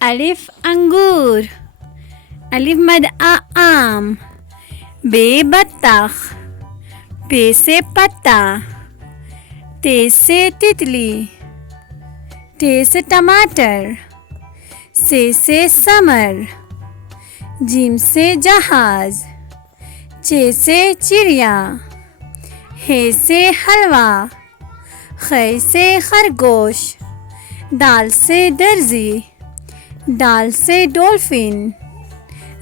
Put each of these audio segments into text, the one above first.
الف انگور، الف مد آم، بے بطخ، پے سے پتا، تے سے تتلی، ٹے سے ٹماٹر، سے سمر، جیم سے جہاز، چے سے چڑیا، ہے سے حلوہ، خے سے خرگوش، دال سے درزی، ڈال سے ڈولفن،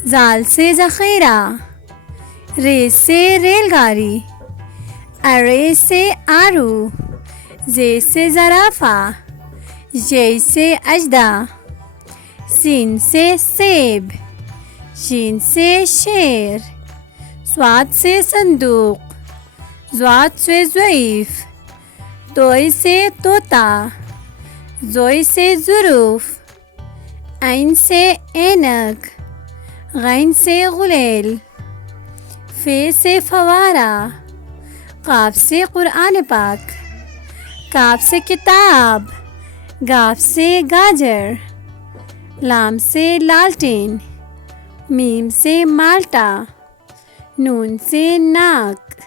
زال سے ذخیرہ، رے سے ریل گاڑی، ارے سے آرو، زے سے زرافہ، یے سے اژدھا، سین سے سیب، شین سے شیر، صاد سے صندوق، ضاد سے ضعیف، توئی سے طوطا، زوئی سے ظروف، عین سے اینک، غین سے غلیل، فے سے فوارہ، قاف سے قرآن پاک، کاف سے کتاب، گاف سے گاجر، لام سے لالٹین، میم سے مالٹا، نون سے ناک،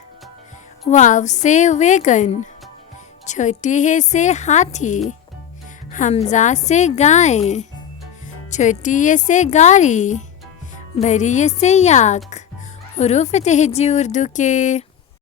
واو سے ویگن، چھوٹی ہے سے ہاتھی، حمزہ سے گائیں، چھوٹی یہ سے گاڑی، بڑی یہ سے یاک۔ حروف تہجی اردو کے